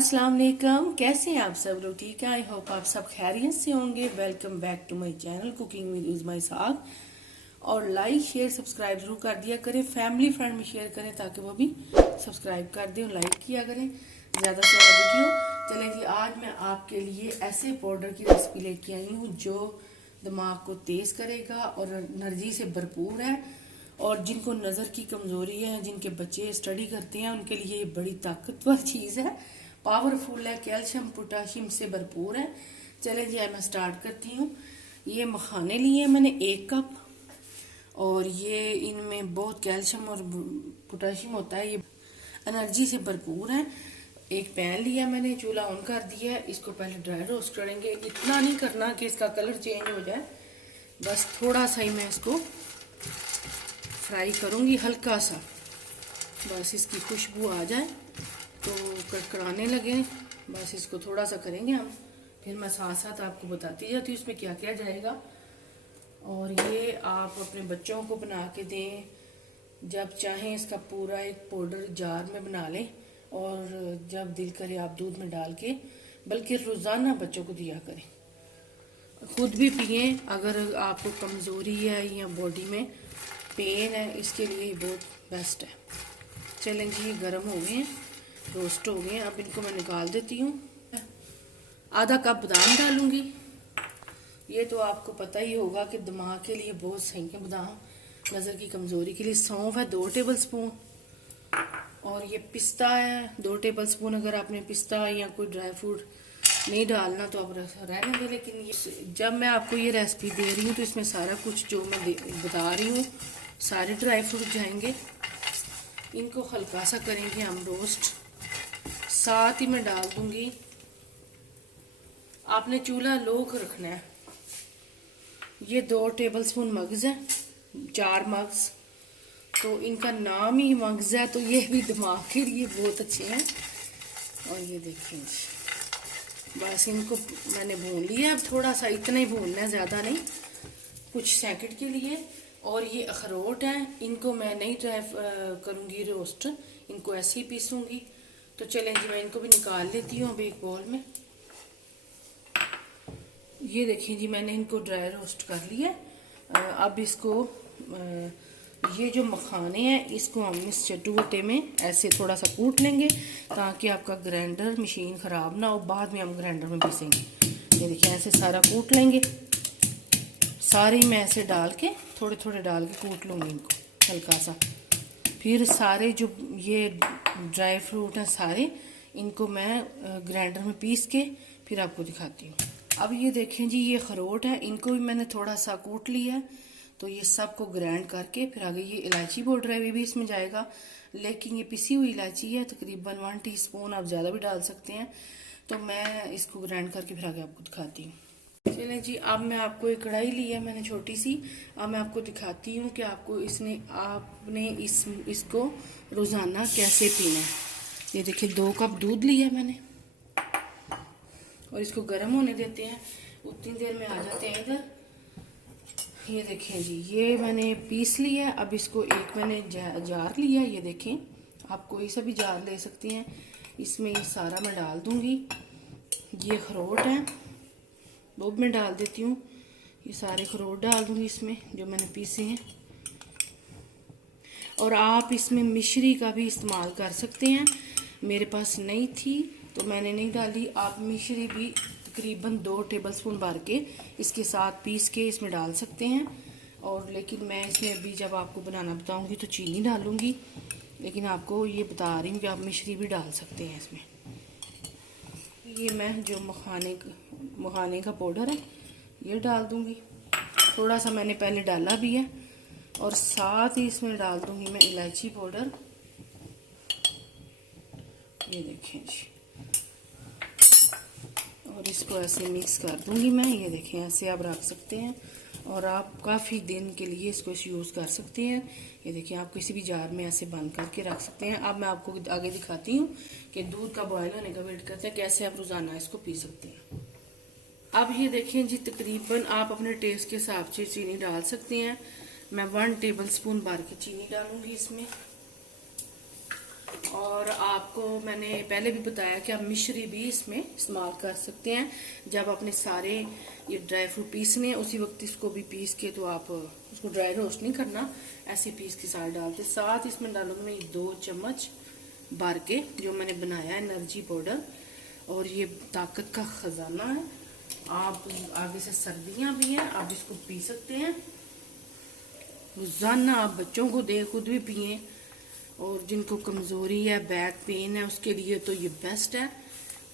अस्सलाम वालेकुम। कैसे हैं आप सब लोग? ठीक है, आई होप आप सब खैरियत से होंगे। Welcome back to my channel cooking with Uzma Ishaq. और लाइक शेयर सब्सक्राइब जरूर कर दिया करें, फैमिली फ्रेंड में शेयर करें ताकि वो भी सब्सक्राइब कर दें और लाइक किया करें ज़्यादा से ज़्यादा वीडियो। चलें जी, आज मैं आपके लिए ऐसे पाउडर की रेसिपी लेके आई हूँ जो दिमाग को तेज़ करेगा और एनर्जी से भरपूर है। और जिनको नज़र की कमज़ोरी है, जिनके बच्चे स्टडी करते हैं, उनके लिए ये बड़ी ताकतवर चीज़ है, पावरफुल है, कैल्शियम पोटाशियम से भरपूर है। चले जी, मैं स्टार्ट करती हूँ। ये मखाने लिए मैंने 1 कप, और ये इनमें बहुत कैल्शियम और पोटाशियम होता है, ये एनर्जी से भरपूर है। एक पैन लिया मैंने, चूल्हा ऑन कर दिया है। इसको पहले ड्राई रोस्ट करेंगे। इतना नहीं करना कि इसका कलर चेंज हो जाए, बस थोड़ा सा ही मैं इसको फ्राई करूँगी, हल्का सा, बस इसकी खुशबू आ जाए तो कड़कड़ाने लगे, बस इसको थोड़ा सा करेंगे हम। फिर मैं साथ साथ आपको बताती जाती हूँ इसमें क्या क्या जाएगा। और ये आप अपने बच्चों को बना के दें, जब चाहें इसका पूरा एक पाउडर जार में बना लें, और जब दिल करे आप दूध में डाल के, बल्कि रोज़ाना बच्चों को दिया करें, खुद भी पिए। अगर आपको कमज़ोरी है या बॉडी में पेन है, इसके लिए बहुत बेस्ट है। चलें जी, गर्म हो गए हैं, रोस्ट हो गए हैं। अब इनको मैं निकाल देती हूँ। आधा कप बादाम डालूंगी। ये तो आपको पता ही होगा कि दिमाग के लिए बहुत सही है बादाम, नज़र की कमज़ोरी के लिए। सौंफ है 2 टेबल स्पून, और ये पिस्ता है 2 टेबल स्पून। अगर आपने पिस्ता या कोई ड्राई फ्रूट नहीं डालना तो आप रहने दें, लेकिन ये जब मैं आपको ये रेसिपी दे रही हूँ तो इसमें सारा कुछ जो मैं बता रही हूँ, सारे ड्राई फ्रूट जाएंगे। इनको हल्का सा करेंगे हम रोस्ट। साथ ही मैं डाल दूंगी, आपने चूल्हा लो कर रखना है। ये 2 टेबल स्पून मगज़ है, 4 मगज़, तो इनका नाम ही मगज़ है, तो ये भी दिमाग के लिए बहुत अच्छे हैं। और ये देखें, बस इनको मैंने भून लिया। अब थोड़ा सा इतना ही भूनना है, ज़्यादा नहीं, कुछ सेकंड के लिए। और ये अखरोट है, इनको मैं नहीं ड्राई करूँगी रोस्ट, इनको ऐसे ही पीसूँगी। तो चलें जी, मैं इनको भी निकाल लेती हूँ अब एक बाउल में। ये देखिए जी, मैंने इनको ड्राई रोस्ट कर लिया। अब इसको ये जो मखाने हैं, इसको हम इस चटुवटे में ऐसे थोड़ा सा कूट लेंगे ताकि आपका ग्राइंडर मशीन ख़राब ना हो, बाद में हम ग्राइंडर में पीसेंगे। ये देखिए, ऐसे सारा कूट लेंगे। सारे मैं ऐसे डाल के थोड़े थोड़े डाल के कूट लूँगी इनको हल्का सा। फिर सारे जो ये ड्राई फ्रूट हैं सारे, इनको मैं ग्राइंडर में पीस के फिर आपको दिखाती हूँ। अब ये देखें जी, ये अखरोट है, इनको भी मैंने थोड़ा सा कूट लिया है। तो ये सब को ग्राइंड करके फिर आगे ये इलायची पाउडर है, भी इसमें जाएगा, लेकिन ये पिसी हुई इलायची है, तकरीबन 1 टीस्पून, आप ज़्यादा भी डाल सकते हैं। तो मैं इसको ग्राइंड करके फिर आगे आपको दिखाती हूँ। चलें जी, अब मैं आपको एक कढ़ाई ली है मैंने छोटी सी। अब मैं आपको दिखाती हूँ कि आपको आपने इसको रोज़ाना कैसे पीना है। ये देखिए, 2 कप दूध लिया है मैंने, और इसको गर्म होने देते हैं। उतनी देर में आ जाते हैं इधर। ये देखें जी, ये मैंने पीस लिया है। अब इसको एक मैंने जार लिया, ये देखें, आप कोई सा भी जार ले सकती हैं। इसमें ये सारा मैं डाल दूंगी। ये अखरोट है, वो भी मैं डाल देती हूँ। ये सारे अखरोट डाल दूंगी इसमें जो मैंने पीसे हैं। और आप इसमें मिश्री का भी इस्तेमाल कर सकते हैं, मेरे पास नहीं थी तो मैंने नहीं डाली। आप मिश्री भी तकरीबन 2 टेबल स्पून भर के इसके साथ पीस के इसमें डाल सकते हैं। और लेकिन मैं इसमें अभी जब आपको बनाना बताऊंगी तो चीनी डालूंगी, लेकिन आपको ये बता रही हूँ कि आप मिश्री भी डाल सकते हैं इसमें। ये मैं जो मखाने का पाउडर है ये डाल दूंगी, थोड़ा सा मैंने पहले डाला भी है। और साथ ही इसमें डाल दूंगी मैं इलायची पाउडर। ये देखें जी, और इसको ऐसे मिक्स कर दूंगी मैं। ये देखें, ऐसे आप रख सकते हैं और आप काफ़ी दिन के लिए इसको यूज़ कर सकते हैं। ये देखिए, आप किसी भी जार में ऐसे बंद करके रख सकते हैं। अब मैं आपको आगे दिखाती हूँ कि दूध का बॉयल होने का वेट करते हैं, कैसे आप रोज़ाना इसको पी सकते हैं। अब ये देखें जी, तकरीबन आप अपने टेस्ट के हिसाब से चीनी डाल सकते हैं। मैं 1 टेबल स्पून भर के चीनी डालूंगी इसमें। और आपको मैंने पहले भी बताया कि आप मिश्री भी इसमें इस्तेमाल कर सकते हैं। जब अपने सारे ये ड्राई फ्रूट पीसने हैं उसी वक्त इसको भी पीस के, तो आप उसको ड्राई रोस्ट नहीं करना, ऐसे पीस के साथ डालते। साथ इसमें डालूंगी मैं 2 चम्मच भर के जो मैंने बनाया है एनर्जी पाउडर, और ये ताकत का खजाना है। आप आगे से सर्दियां भी हैं, आप इसको पी सकते हैं रोजाना, आप बच्चों को दें, खुद भी पिए, और जिनको कमज़ोरी है, बैक पेन है, उसके लिए तो ये बेस्ट है।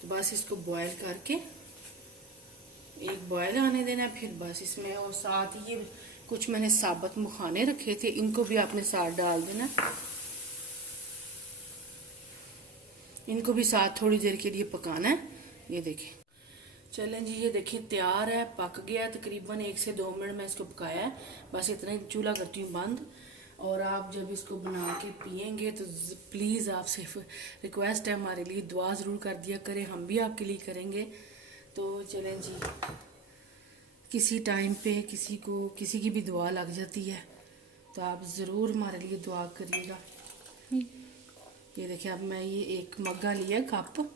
तो बस इसको बॉयल करके एक बॉयल आने देना है, फिर बस इसमें, और साथ ही ये कुछ मैंने साबुत मखाने रखे थे, इनको भी आपने साथ डाल देना। इनको भी साथ थोड़ी देर के लिए पकाना है। ये देखें, चलें जी, ये देखिए तैयार है, पक गया है। तकरीबन 1 से 2 मिनट में इसको पकाया है। बस इतना ही, चूल्हा करती हूँ बंद। और आप जब इसको बना के पियेंगे तो प्लीज़ आपसे रिक्वेस्ट है, हमारे लिए दुआ ज़रूर कर दिया करें, हम भी आपके लिए करेंगे। तो चलें जी, किसी टाइम पे किसी को किसी की भी दुआ लग जाती है, तो आप ज़रूर हमारे लिए दुआ करिएगा। ये देखिए, अब मैं ये एक मग्गा लिया, कप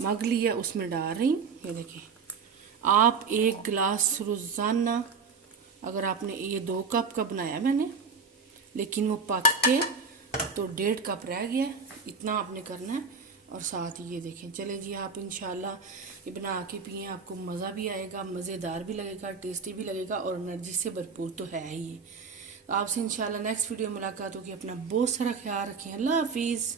मग लिया, उसमें डाल रही हूँ। ये देखिए, आप 1 गिलास रोज़ाना, अगर आपने ये 2 कप का बनाया मैंने, लेकिन वो पक के तो 1.5 कप रह गया, इतना आपने करना है। और साथ ही ये देखें, चले जी, आप इंशाल्लाह ये बना के पिए, आपको मज़ा भी आएगा, मज़ेदार भी लगेगा, टेस्टी भी लगेगा, और एनर्जी से भरपूर तो है ही। आपसे इंशाल्लाह नेक्स्ट वीडियो मुलाकात होगी। अपना बहुत सारा ख्याल रखें। अल्लाह हाफिज़।